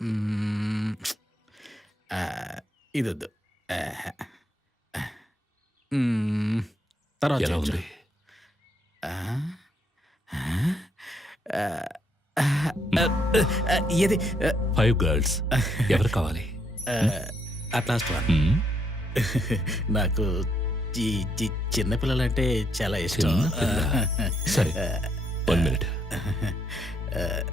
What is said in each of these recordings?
హ్మ్. ఇదొద్దు. ఆహా! హ్మ్. తర్వాత ఎలా చేయొచ్చు. ఉంది? ఆ! ఆ! ఆహ్, అహా! హ్మ్. ఏది 5 గర్ల్స్ ఎవరు కావాలి? హ్మ్. At last one. హ్మ్. నాకు ఈ చి చిన్న పిల్లలంటే చాలా ఇష్టం. చిన్న పిల్ల. సరే. 1 మినిట్. ఆహ్,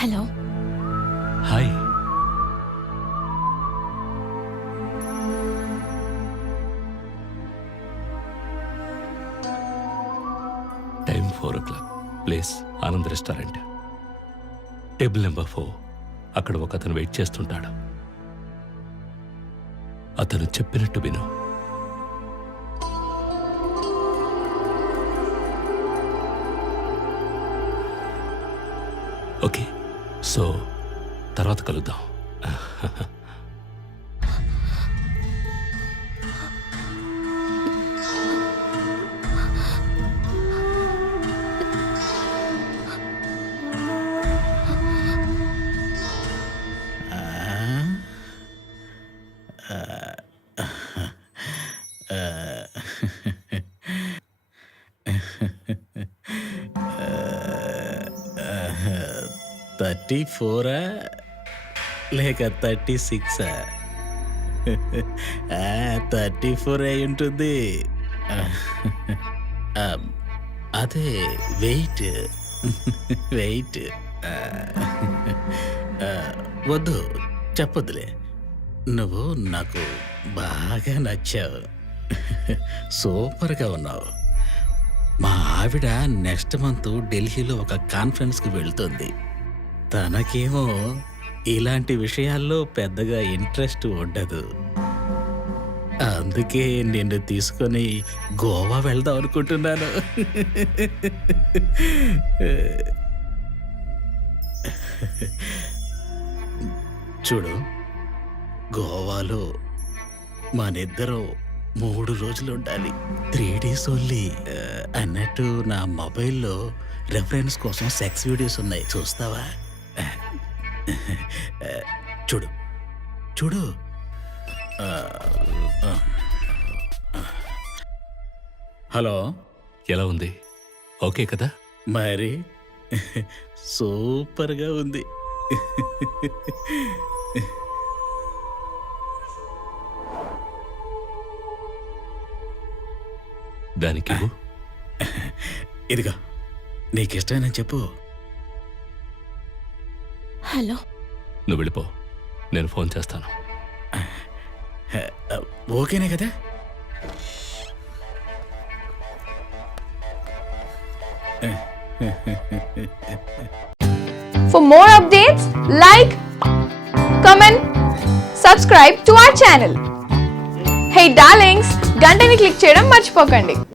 hello. Hi. Time 4:00. Place Anand restaurant. Table number 4. అక్కడ ఒకతను వెయిట్ చేస్తుంటాడు. అతను చెప్పినట్టు విను. ఓకే. సో తర్వాత కలుద్దాం. ఆహ్, 34 లేక 36 34 అయ్యుంటుంది. ఆహ్, అదే వెయిట్. వెయిట్. వద్దు చెప్పొద్దులే. నువ్వు నాకు బాగా నచ్చావు. సూపర్‌గా ఉన్నావు. మా ఆవిడ నెక్స్ట్ మంత్ ఢిల్లీలో ఒక కాన్ఫరెన్స్‌కి వెళ్తుంది. తనకేమో ఇలాంటి విషయాల్లో పెద్దగా ఇంట్రెస్ట్ ఉండదు. అందుకే నిన్ను తీసుకొని గోవా వెళ్దాం అనుకుంటున్నాను. చూడు, గోవాలో మనిద్దరం 3 రోజులుండాలి. 3 డేస్ ఓన్లీ. అన్నట్టు నా మొబైల్‌లో రెఫరెన్స్ కోసం సెక్స్ వీడియోస్ ఉన్నాయి. చూస్తావా? చూడు. చూడు. హలో. ఎలా ఉంది? ఓకే కదా? మరి సూపర్‌గా ఉంది. దానికివ్వు. ఇదిగో నీకిష్టమేనని చెప్పు. హలో. నువ్వు వెళ్ళిపో. నేను ఫోన్ చేస్తాను. ఓకేనే కదా? For more updates, like, comment, subscribe to our channel. Hey darlings, గంటని click చేయడం మర్చిపోకండి.